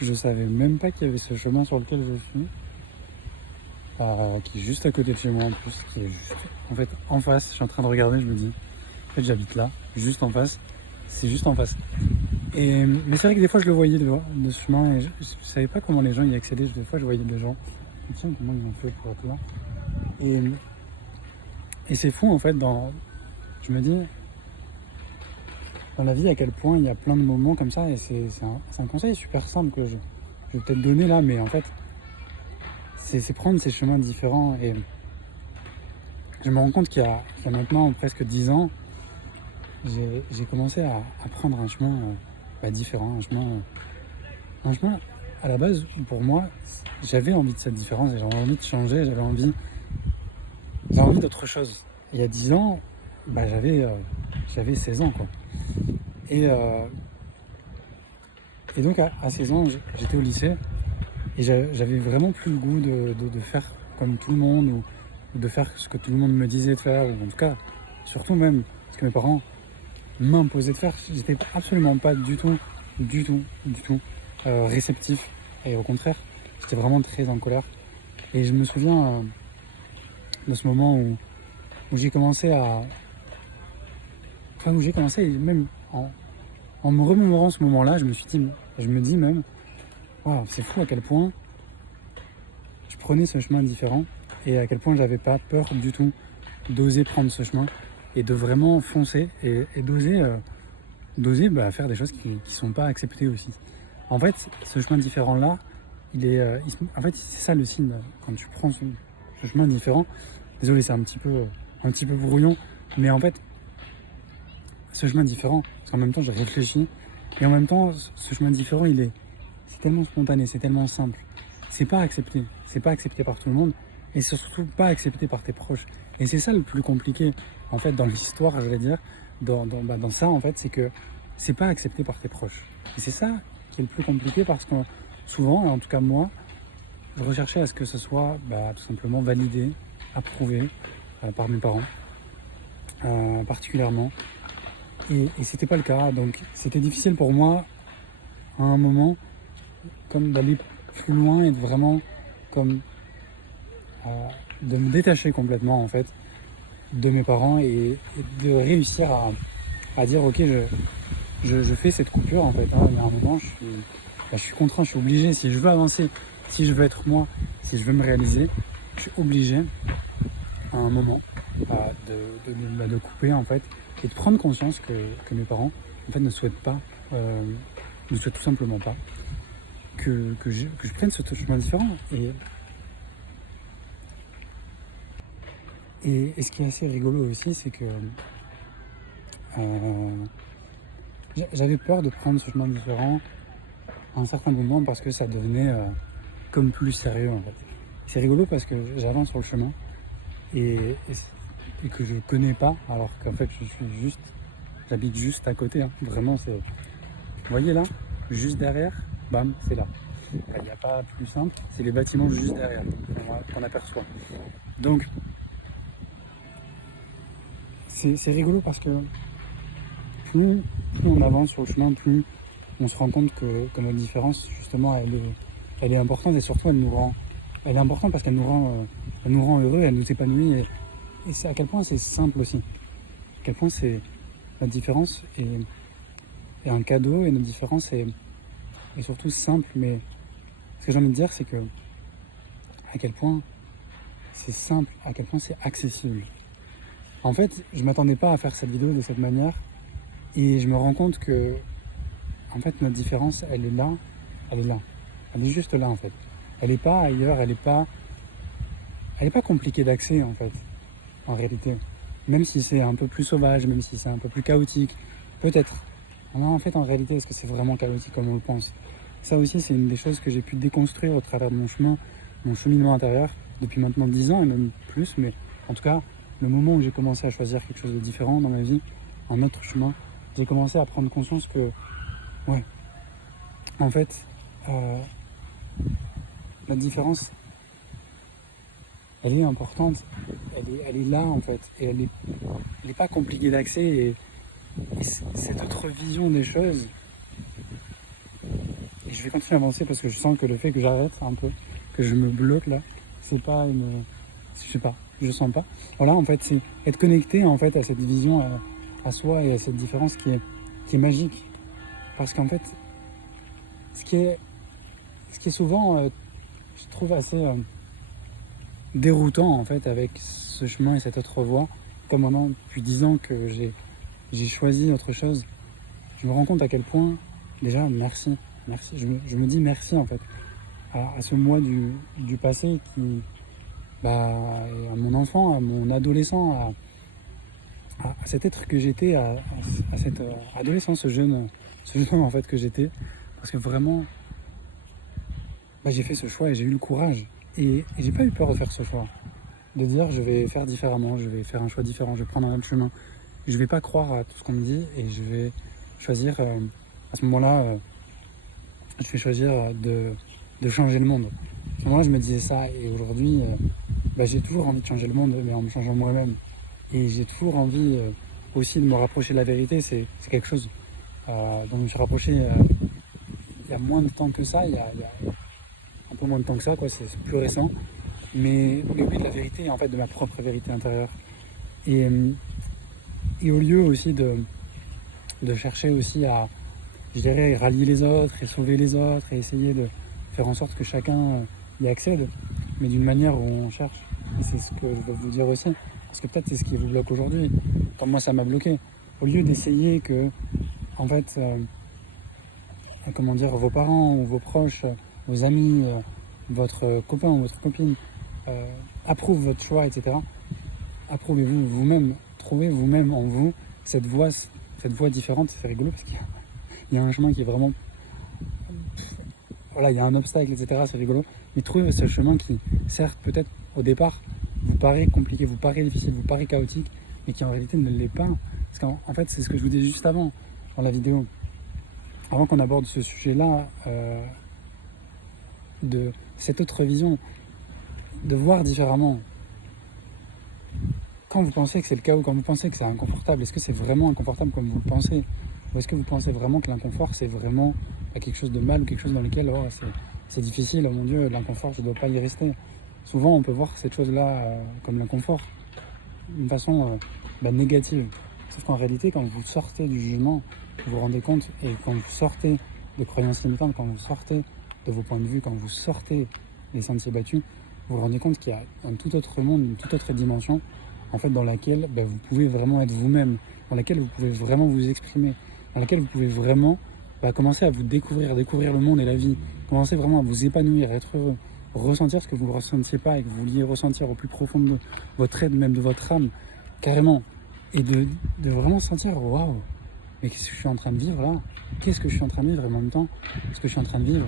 Je savais même pas qu'il y avait ce chemin sur lequel je suis, qui est juste à côté de chez moi en plus, qui est juste en fait en face. Je suis en train de regarder, je me dis, en fait j'habite là, juste en face, c'est juste en face. Mais c'est vrai que des fois je le voyais de ce chemin et je savais pas comment les gens y accédaient. Des fois je voyais des gens, tiens comment ils ont fait pour être là. Et c'est fou en fait, je me dis, dans la vie à quel point il y a plein de moments comme ça et c'est un conseil super simple que je vais peut-être donner là, mais en fait c'est prendre ces chemins différents. Et je me rends compte qu'il y a maintenant presque 10 ans, j'ai commencé à prendre un chemin différent, un chemin à la base où pour moi j'avais envie de cette différence et j'avais envie de changer, j'avais envie d'autre chose. Il y a 10 ans, j'avais 16 ans quoi. Et donc à 16 ans, j'étais au lycée et j'avais vraiment plus le goût de faire comme tout le monde ou de faire ce que tout le monde me disait de faire, ou en tout cas, surtout même ce que mes parents m'imposaient de faire. J'étais absolument pas du tout réceptif. Et au contraire, j'étais vraiment très en colère. Et je me souviens de ce moment où j'ai commencé même en me remémorant ce moment-là, je me dis même, wow, c'est fou à quel point je prenais ce chemin différent et à quel point j'avais pas peur du tout d'oser prendre ce chemin et de vraiment foncer et d'oser faire des choses qui sont pas acceptées aussi. En fait, ce chemin différent-là, en fait, c'est ça le signe quand tu prends ce chemin différent. Désolé, c'est un petit peu brouillon, mais en fait, ce chemin différent, parce qu'en même temps, j'ai réfléchi, et en même temps, ce chemin différent, c'est tellement spontané, c'est tellement simple. C'est pas accepté par tout le monde, et c'est surtout pas accepté par tes proches. Et c'est ça le plus compliqué, en fait, dans l'histoire, je vais dire, dans ça, en fait, c'est que c'est pas accepté par tes proches. Et c'est ça qui est le plus compliqué parce que souvent, et en tout cas moi, je recherchais à ce que ce soit tout simplement validé, approuvé par mes parents, particulièrement. Et c'était pas le cas, donc c'était difficile pour moi à un moment comme d'aller plus loin et de vraiment comme de me détacher complètement en fait de mes parents et de réussir à dire ok je fais cette coupure en fait. Il y a un moment je suis contraint, je suis obligé, si je veux avancer, si je veux être moi, si je veux me réaliser, je suis obligé à un moment de couper en fait et de prendre conscience que mes parents en fait ne souhaitent tout simplement pas que je prenne ce chemin différent. Et ce qui est assez rigolo aussi, c'est que j'avais peur de prendre ce chemin différent à un certain moment parce que ça devenait comme plus sérieux en fait. C'est rigolo parce que j'avance sur le chemin et que je connais pas, alors qu'en fait j'habite juste à côté, hein. Vraiment c'est, vous voyez là, juste derrière, bam, c'est là. Il n'y a pas plus simple, c'est les bâtiments juste derrière qu'on aperçoit. Donc c'est rigolo parce que plus on avance sur le chemin, plus on se rend compte que notre différence justement elle est importante et surtout elle est importante parce qu'elle nous rend heureux, elle nous épanouit et c'est à quel point c'est simple aussi. À quel point c'est notre différence est un cadeau et notre différence est surtout simple. Mais ce que j'ai envie de dire, c'est que à quel point c'est simple, à quel point c'est accessible. En fait, je m'attendais pas à faire cette vidéo de cette manière et je me rends compte que en fait notre différence elle est là, elle est juste là en fait. Elle est pas ailleurs, elle est pas compliquée d'accès en fait, en réalité. Même si c'est un peu plus sauvage, même si c'est un peu plus chaotique, peut-être. Non, en fait, en réalité, est-ce que c'est vraiment chaotique comme on le pense? Ça aussi, c'est une des choses que j'ai pu déconstruire au travers de mon cheminement intérieur, depuis maintenant 10 ans et même plus. Mais en tout cas, le moment où j'ai commencé à choisir quelque chose de différent dans ma vie, un autre chemin, j'ai commencé à prendre conscience que, ouais, en fait, la différence, elle est importante, elle est là en fait, et elle est pas compliquée d'accès, et c'est notre vision des choses. Et je vais continuer à avancer parce que je sens que le fait que j'arrête un peu, que je me bloque là, c'est pas une... Je sais pas, je sens pas. Voilà, en fait, c'est être connecté en fait à cette vision, à soi et à cette différence qui est magique. Parce qu'en fait, ce qui est souvent, je trouve assez déroutant en fait avec ce chemin et cette autre voie, comme maintenant depuis 10 ans que j'ai choisi autre chose, je me rends compte à quel point, déjà, merci. Je me dis merci en fait à ce moi du passé qui, à mon enfant, à mon adolescent, à cet être que j'étais, à cet adolescent, ce jeune en fait que j'étais, parce que vraiment, j'ai fait ce choix et j'ai eu le courage et j'ai pas eu peur de faire ce choix, de dire je vais faire différemment, je vais faire un choix différent, je vais prendre un autre chemin, je vais pas croire à tout ce qu'on me dit et je vais choisir à ce moment-là, je vais choisir de changer le monde. À ce moment-là, je me disais ça et aujourd'hui, j'ai toujours envie de changer le monde, mais en me changeant moi-même. Et j'ai toujours envie aussi de me rapprocher de la vérité. C'est quelque chose dont je me suis rapproché il y a moins de temps que ça, il y a un peu moins de temps que ça, quoi. C'est plus récent. Mais oui, de la vérité, en fait, de ma propre vérité intérieure. Et au lieu aussi de chercher aussi à, je dirais, rallier les autres et sauver les autres et essayer de faire en sorte que chacun y accède, mais d'une manière où on cherche. Et c'est ce que je veux vous dire aussi, parce que peut-être c'est ce qui vous bloque aujourd'hui, comme moi ça m'a bloqué. Au lieu d'essayer que, en fait, comment dire, vos parents ou vos proches, vos amis, votre copain ou votre copine approuvent votre choix, etc. Approuvez-vous vous-même, trouvez vous-même en vous cette voie différente. C'est rigolo parce qu'il y a un chemin qui est vraiment... Voilà, il y a un obstacle, etc. C'est rigolo. Mais trouvez ce chemin qui, certes, peut-être au départ, vous paraît compliqué, vous paraît difficile, vous paraît chaotique, mais qui en réalité ne l'est pas. Parce qu'en fait, c'est ce que je vous disais juste avant, dans la vidéo. Avant qu'on aborde ce sujet-là, de cette autre vision, de voir différemment. Quand vous pensez que c'est le chaos, quand vous pensez que c'est inconfortable, est-ce que c'est vraiment inconfortable comme vous le pensez? Ou est-ce que vous pensez vraiment que l'inconfort, c'est vraiment quelque chose de mal, quelque chose dans lequel c'est difficile, oh mon Dieu, l'inconfort, je ne dois pas y rester. Souvent, on peut voir cette chose-là comme l'inconfort, d'une façon négative. Sauf qu'en réalité, quand vous sortez du jugement, vous vous rendez compte, et quand vous sortez de croyances limitantes, quand vous sortez de vos points de vue, quand vous sortez des sentiers battus, vous vous rendez compte qu'il y a un tout autre monde, une toute autre dimension, en fait, dans laquelle vous pouvez vraiment être vous-même, dans laquelle vous pouvez vraiment vous exprimer, dans laquelle vous pouvez vraiment commencer à vous découvrir le monde et la vie, commencer vraiment à vous épanouir, à être heureux, ressentir ce que vous ne ressentiez pas et que vous vouliez ressentir au plus profond de votre être, même de votre âme, carrément, et de vraiment sentir, waouh, mais qu'est-ce que je suis en train de vivre là? Qu'est-ce que je suis en train de vivre? Et en même temps, ce que je suis en train de vivre,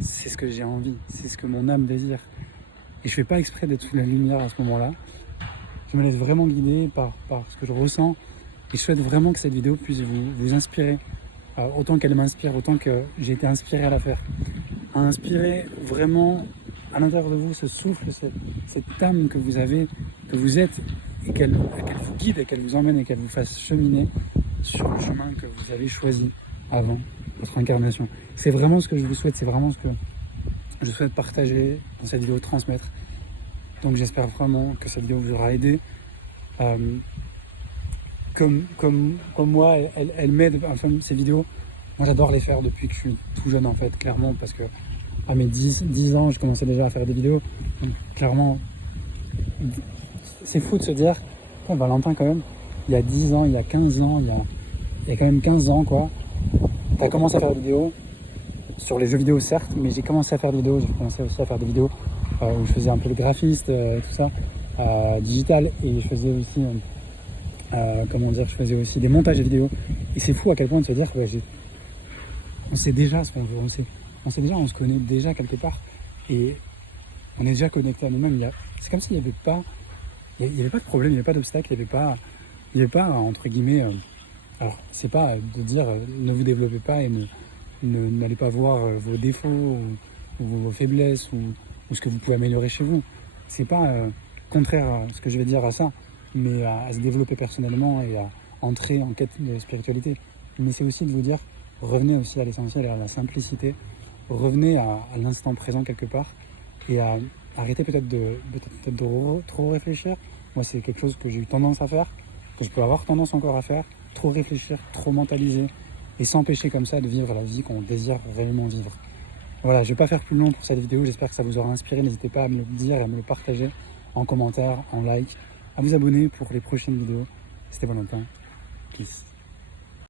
c'est ce que j'ai envie, c'est ce que mon âme désire. Et je ne fais pas exprès d'être sous la lumière à ce moment-là. Je me laisse vraiment guider par ce que je ressens. Et je souhaite vraiment que cette vidéo puisse vous inspirer. Autant qu'elle m'inspire, autant que j'ai été inspiré à la faire. À inspirer vraiment à l'intérieur de vous ce souffle, cette âme que vous avez, que vous êtes, et qu'elle vous guide, et qu'elle vous emmène, et qu'elle vous fasse cheminer sur le chemin que vous avez choisi avant votre incarnation. C'est vraiment ce que je vous souhaite, c'est vraiment ce que je souhaite partager dans cette vidéo, transmettre. Donc j'espère vraiment que cette vidéo vous aura aidé. Comme moi, elle m'aide, enfin ces vidéos, moi j'adore les faire depuis que je suis tout jeune en fait, clairement, parce que à mes 10 ans, je commençais déjà à faire des vidéos. Donc clairement, c'est fou de se dire, Valentin quand même, il y a 10 ans, il y a 15 ans, il y a quand même 15 ans quoi, t'as commencé à faire des vidéos, sur les jeux vidéo certes, mais j'ai commencé à faire des vidéos, j'ai commencé aussi à faire des vidéos où je faisais un peu le graphiste, tout ça, digital, et je faisais aussi, je faisais aussi des montages de vidéos. Et c'est fou à quel point de se dire que on sait déjà ce qu'on veut, on se connaît déjà quelque part, et on est déjà connecté à nous-mêmes. C'est comme s'il n'y avait pas, il y avait pas de problème, il n'y avait pas d'obstacle, il n'y avait pas entre guillemets. Alors c'est pas de dire ne vous développez pas et n'allez pas voir vos défauts ou vos faiblesses ou ce que vous pouvez améliorer chez vous. C'est pas contraire à ce que je vais dire à ça, mais à se développer personnellement et à entrer en quête de spiritualité. Mais c'est aussi de vous dire, revenez aussi à l'essentiel et à la simplicité, revenez à l'instant présent quelque part et arrêtez peut-être de trop réfléchir. Moi, c'est quelque chose que j'ai eu tendance à faire, que je peux avoir tendance encore à faire, trop réfléchir, trop mentaliser et s'empêcher comme ça de vivre la vie qu'on désire réellement vivre. Voilà, je ne vais pas faire plus long pour cette vidéo, j'espère que ça vous aura inspiré. N'hésitez pas à me le dire et à me le partager en commentaire, en like, à vous abonner pour les prochaines vidéos. C'était Valentin. Peace.